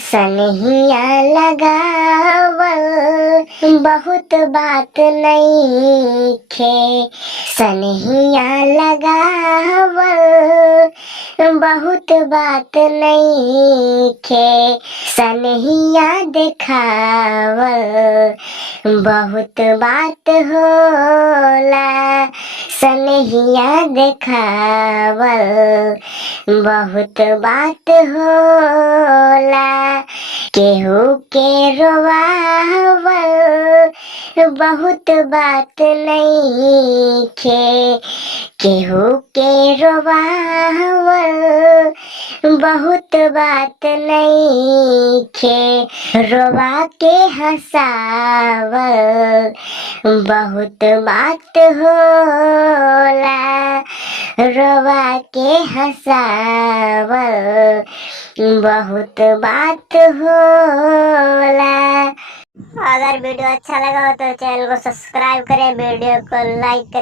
सनहिया लगावल बहुत बात नइखे। सनहिया लगावल बहुत बात नइखे। सनहिया देखावल बहुत बात होला। सनहिया देखावल बहुत बात होला। केहू के रोवावल बहुत बात नइखे। केहू के रोवावल बहुत बात नइखे। रोवा के हंसावल बहुत बात होला। रोवा के हंसावल बहुत बात होला। अगर वीडियो अच्छा लगा हो तो चैनल को सब्सक्राइब करें, वीडियो को लाइक करें।